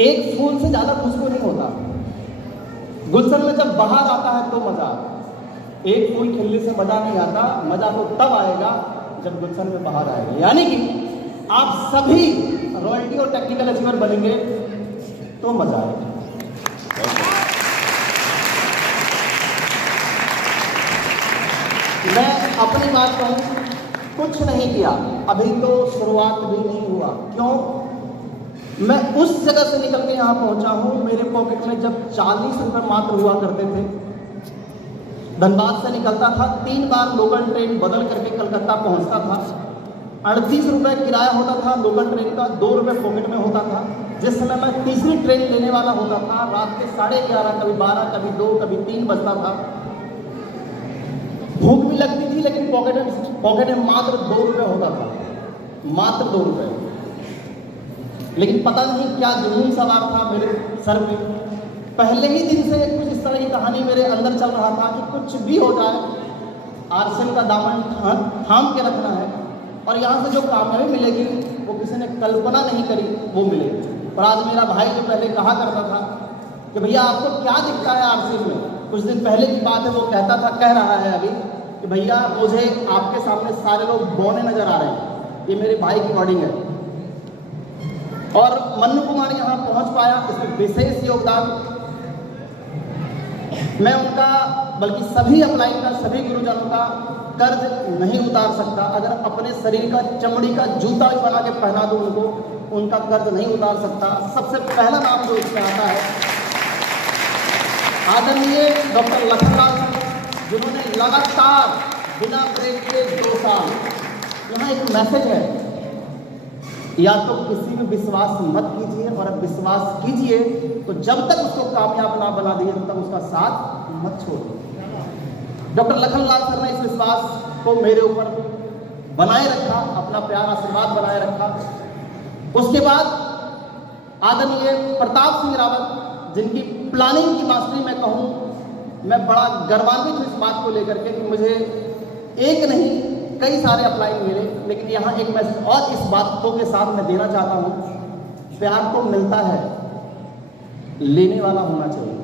एक फूल से ज्यादा खुशबू नहीं होता। गुलशन में जब बाहर आता है तो मजा, एक फूल खिलने से मजा नहीं आता, मजा तो तब आएगा जब गुलशन में बाहर आएगा। यानी कि आप सभी रॉयल्टी और टेक्निकल अचीवर बनेंगे तो मजा आएगा। मैं अपनी बात कहूं, कुछ नहीं किया, अभी तो शुरुआत भी नहीं हुआ। क्यों? मैं उस जगह से निकल के यहाँ पहुंचा हूँ, मेरे पॉकेट में जब 40 रुपये मात्र हुआ करते थे, धनबाद से निकलता था, 3 बार लोकल ट्रेन बदल करके कलकत्ता पहुंचता था, 38 रुपये किराया होता था लोकल ट्रेन का, 2 रुपये पॉकेट में होता था। जिस समय मैं तीसरी ट्रेन लेने वाला होता था, रात के 11:30, कभी 12, कभी 2, कभी 3 बजता था। भूख भी लगती थी, लेकिन पॉकेट में मात्र 2 रुपये होता था, मात्र 2 रुपये। लेकिन पता नहीं क्या जुनून सवार था मेरे सर में। पहले ही दिन से कुछ इस तरह की कहानी मेरे अंदर चल रहा था कि कुछ भी हो जाए, आरसीएम का दामन थाम के रखना है, और यहाँ से जो कामयाबी मिलेगी वो किसी ने कल्पना नहीं करी वो मिलेगी। और आज मेरा भाई जो पहले कहा करता था कि भैया आपको क्या दिखता है आरसीएम में, कुछ दिन पहले की बात है, वो कहता था, कह रहा है अभी कि भैया मुझे आपके सामने सारे लोग बौने नजर आ रहे हैं। ये मेरे भाई की वर्डिंग है। और मन्नू कुमार यहाँ पहुँच पाया, इसमें विशेष योगदान मैं उनका, बल्कि सभी अपलाइन का, सभी गुरुजनों का कर्ज नहीं उतार सकता। अगर अपने शरीर का चमड़ी का जूता भी बना के पहना दूं उनको, उनका कर्ज नहीं उतार सकता। सबसे पहला नाम जो इसमें आता है आदरणीय डॉक्टर लखनलाल सर, जिन्होंने लगातार बिना ब्रेक के 2 साल। यहाँ एक मैसेज है, या तो किसी में विश्वास मत कीजिए, और अब विश्वास कीजिए तो जब तक उसको कामयाब ना बना दिए तब तक उसका साथ मत छोड़िए। डॉक्टर लखनलाल सर ने इस विश्वास को मेरे ऊपर बनाए रखा, अपना प्यार आशीर्वाद बनाए रखा। उसके बाद आदरणीय प्रताप सिंह रावत, जिनकी प्लानिंग की मास्टरी मैं कहूँ, मैं बड़ा गर्वान्वित हूँ इस बात को लेकर के कि मुझे एक नहीं कई सारे अप्लाई मिले। लेकिन यहाँ एक मैसेज और इस बातों के साथ मैं देना चाहता हूँ, प्यार तो मिलता है, लेने वाला होना चाहिए।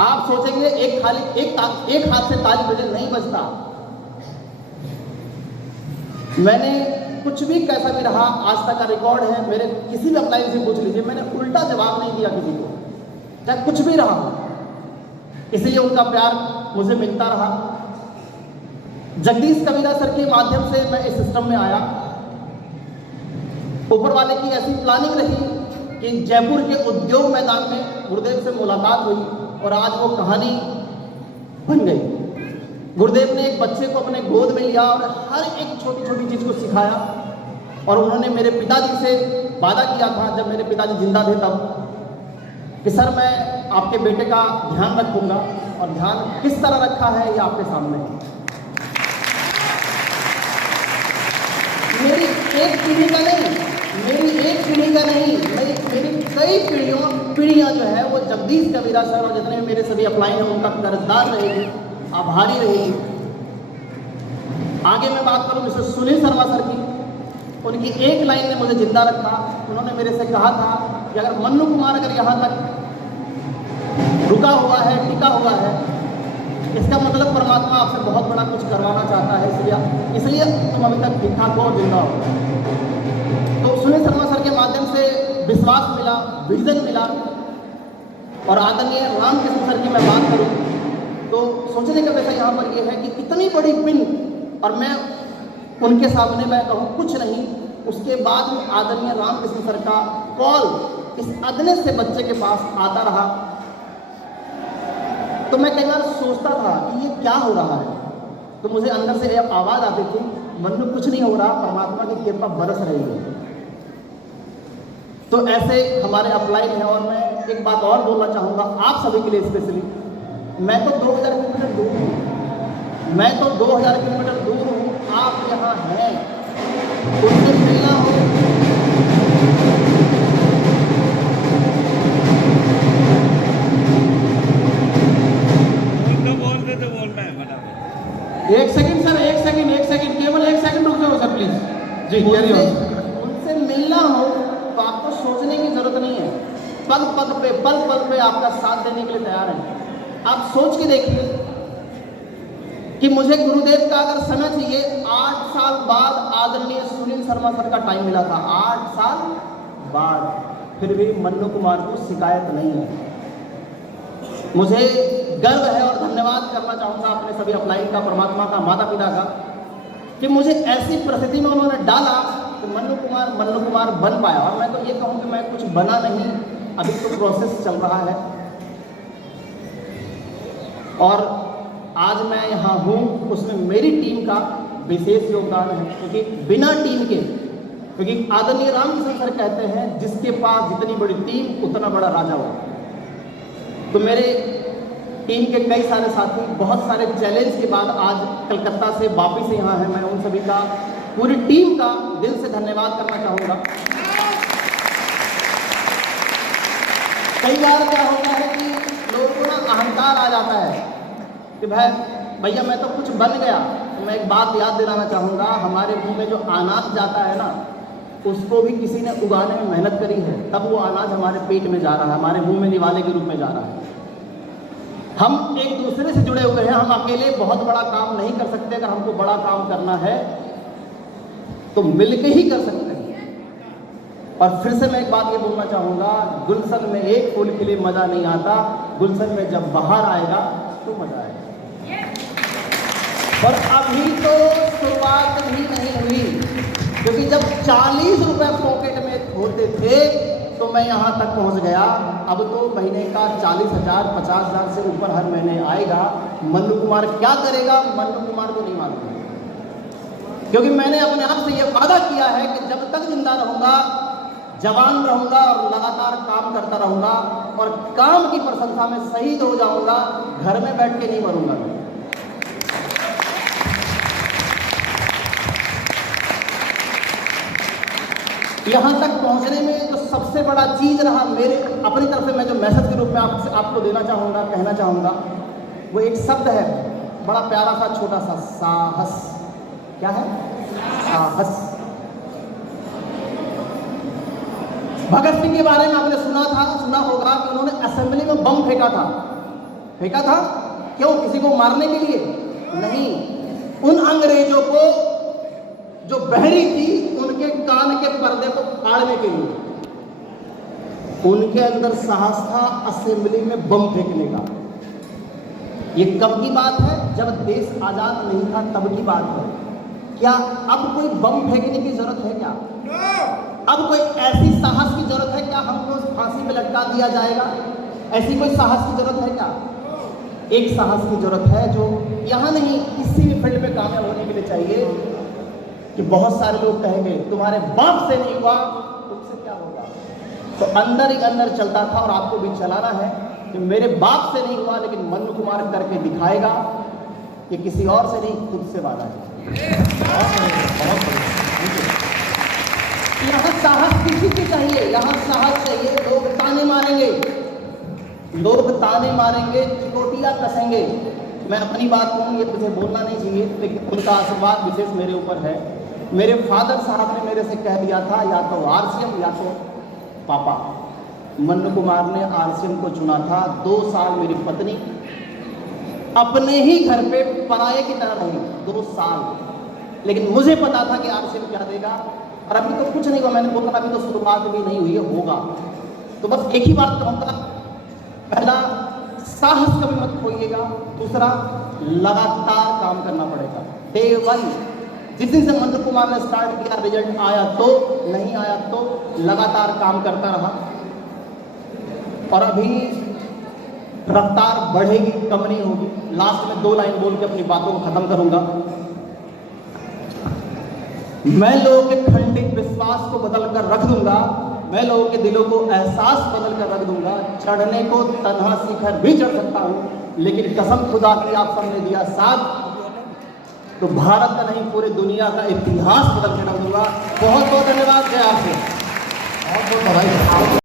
आप सोचेंगे एक हाथ से ताली बजे, नहीं बजता। मैंने कुछ भी कैसा भी रहा, आज तक का रिकॉर्ड है, मेरे किसी भी अप्लाई से पूछ लीजिए, मैंने उल्टा जवाब नहीं दिया किसी को, चाहे कुछ भी रहा। इसलिए उनका प्यार मुझे मिलता रहा। जगदीश कबीरा सर के माध्यम से मैं इस सिस्टम में आया। ऊपर वाले की ऐसी प्लानिंग रही कि जयपुर के उद्योग मैदान में गुरुदेव से मुलाकात हुई, और आज वो कहानी बन गई। गुरुदेव ने एक बच्चे को अपने गोद में लिया और हर एक छोटी छोटी चीज को सिखाया। और उन्होंने मेरे पिताजी से वादा किया था, जब मेरे पिताजी जिंदा थे तब, कि सर मैं आपके बेटे का ध्यान रखूंगा, और ध्यान किस तरह रखा है ये आपके सामने है। मेरी एक पीढ़ी का नहीं, मेरी कई पीढ़ियां जो है वो जगदीश कबीरा सर और जितने मेरे सभी अप्लाई हैं उनका कर्जदार रहेगी, आभारी रहेगी। आगे मैं बात करूं मिस्टर सुनील शर्मा सर की, उनकी एक लाइन ने मुझे जिंदा रखा। उन्होंने मेरे से कहा था कि अगर मन्नू कुमार अगर यहाँ तक रुका हुआ है, टिका हुआ है, इसका मतलब परमात्मा आपसे बहुत बड़ा कुछ करवाना चाहता है, इसलिए तुम अभी तक ठीक ठाक हो, जिंदा हो। तो सुनील शर्मा सर के माध्यम से विश्वास मिला, विजन मिला। और आदरणीय रामकृष्ण सर की मैं बात करूं तो सोचने का विषय यहाँ पर यह है कि इतनी बड़ी पिन, और मैं उनके सामने मैं कहूँ कुछ नहीं। उसके बाद में आदरणीय रामकृष्ण सर का कॉल इस अदने से बच्चे के पास आता रहा, तो मैं कई बार सोचता था कि ये क्या हो रहा है। तो मुझे अंदर से एक आवाज़ आती थी, मन में कुछ नहीं हो रहा, परमात्मा की कृपा बरस रही है। तो ऐसे हमारे अप्लाई हैं। और मैं एक बात और बोलना चाहूँगा आप सभी के लिए स्पेशली, मैं तो 2000 किलोमीटर दूर हूँ, मैं तो 2000 किलोमीटर दूर हूँ, आप यहाँ हैं, उनसे मिलना हो। एक सेकंड सर, एक सेकंड, केवल 1 सेकंड रुक जाओ सर प्लीज। जी, उनसे मिलना हो तो आपको सोचने की जरूरत पल पल पे आपका साथ देने के लिए तैयार हैं। आप सोच के देखिए कि मुझे गुरुदेव का अगर समय चाहिए, 8 साल बाद आदरणीय सुनील शर्मा सर का टाइम मिला था, 8 साल बाद, फिर भी मन्नू कुमार को शिकायत नहीं है। मुझे गर्व है और धन्यवाद करना चाहूँगा अपने सभी अपलाइन का, परमात्मा का, माता पिता का, कि मुझे ऐसी परिस्थिति में उन्होंने डाला कि मन्नू कुमार बन पाया। और मैं तो ये कहूँ कि मैं कुछ बना नहीं, अभी तो प्रोसेस चल रहा है। और आज मैं यहाँ हूँ, उसमें मेरी टीम का विशेष योगदान है, क्योंकि बिना टीम के, क्योंकि आदरणीय रामकिशन सर कहते हैं जिसके पास जितनी बड़ी टीम उतना बड़ा राजा हो। तो मेरे टीम के कई सारे साथी बहुत सारे चैलेंज के बाद आज कलकत्ता से वापिस यहाँ हैं। मैं उन सभी का, पूरी टीम का दिल से धन्यवाद करना चाहूँगा। कई बार क्या होता है कि लोगों को ना अहंकार आ जाता है कि भैया मैं तो कुछ बन गया। तो मैं एक बात याद दिलाना चाहूँगा, हमारे मुंह में जो अनाज जाता है ना, उसको भी किसी ने उगाने में मेहनत करी है, तब वो अनाज हमारे पेट में जा रहा है, हमारे मुंह में निवाले के रूप में जा रहा है। हम एक दूसरे से जुड़े हुए हैं, हम अकेले बहुत बड़ा काम नहीं कर सकते। अगर हमको बड़ा काम करना है तो मिलके ही कर सकते हैं। और फिर से मैं एक बात ये बोलना चाहूँगा, गुलशन में एक फूल के लिए मज़ा नहीं आता, गुलशन में जब बाहर आएगा तो मज़ा आएगा। और अभी तो शुरुआत भी नहीं हुई, क्योंकि जब 40 रुपए पॉकेट में होते थे तो मैं यहाँ तक पहुँच गया। अब तो महीने का 40,000 50,000 से ऊपर हर महीने आएगा। मन्नू कुमार क्या करेगा, मन्नू कुमार को नहीं मालूम, क्योंकि मैंने अपने आप से ये वादा किया है कि जब तक जिंदा रहूँगा, जवान रहूँगा और लगातार काम करता रहूँगा और काम की प्रशंसा में शहीद हो जाऊँगा, घर में बैठ के नहीं मरूँगा। यहाँ तक पहुँचने में जो सबसे बड़ा चीज़ रहा मेरे अपनी तरफ से, मैं जो मैसेज के रूप में आपको देना चाहूँगा, कहना चाहूँगा, वो एक शब्द है, बड़ा प्यारा सा छोटा सा, साहस। क्या है? साहस। भगत सिंह के बारे में आपने सुना होगा कि उन्होंने असेंबली में बम फेंका था। क्यों? किसी को मारने के लिए नहीं, उन अंग्रेजों को जो बहरी थी उनके कान के पर्दे को फाड़ने के लिए। उनके अंदर साहस था असेंबली में बम फेंकने का। ये कब की बात है? जब देश आजाद नहीं था तब की बात है। क्या अब कोई बम फेंकने की जरूरत है क्या? अब कोई ऐसी साहस की जरूरत है क्या? हमको फांसी पे लटका दिया जाएगा, ऐसी कोई साहस की जरूरत है क्या? एक साहस की जरूरत है जो यहाँ नहीं, किसी भी फील्ड में कामयाब होने के लिए चाहिए। कि बहुत सारे लोग कहेंगे तुम्हारे बाप से नहीं हुआ, तुमसे क्या होगा? तो अंदर ही अंदर चलता था और आपको भी चलाना है कि मेरे बाप से नहीं हुआ, लेकिन मन्नू कुमार करके दिखाएगा। कि किसी और से नहीं, खुद से वादा है। यहाँ साहस किसी की चाहिए, यहाँ साहस चाहिए। लोग ताने मारेंगे, चिकोटियाँ कसेंगे। मैं अपनी बात कहूँ, ये मुझे बोलना नहीं चाहिए, लेकिन उनका आशीर्वाद विशेष मेरे ऊपर है। मेरे फादर साहब ने मेरे से कह दिया था, या तो आरसीएम या तो पापा। मन्नू कुमार ने आरसीएम को चुना था। 2 साल मेरी पत्नी अपने ही घर पे पराये की तरह रही, 2 साल। लेकिन मुझे पता था कि आरसीएम क्या देगा। और अभी तो कुछ नहीं हुआ, मैंने बोला अभी तो शुरुआत भी नहीं हुई है, होगा। तो बस एक ही बात कहूँगा, पहला साहस कभी मत खोइएगा, दूसरा लगातार काम करना पड़ेगा। डे 1 जिस दिन से मन्नू कुमार ने स्टार्ट किया, रिजल्ट आया तो, नहीं आया तो, लगातार काम करता रहा। और अभी रफ्तार बढ़ेगी, कम नहीं होगी। लास्ट में 2 लाइन बोल के अपनी बातों को खत्म करूंगा। मैं लोगों के खंडित विश्वास को बदल कर रख दूंगा, मैं लोगों के दिलों को एहसास बदल कर रख दूंगा। चढ़ने को तन्हा शिखर भी चढ़ सकता हूँ, लेकिन कसम खुदा की आप सबने दिया साथ, तो भारत का नहीं पूरे दुनिया का इतिहास बदल के रख दूंगा। बहुत बहुत धन्यवाद है आपसे, बहुत बहुत बधाई।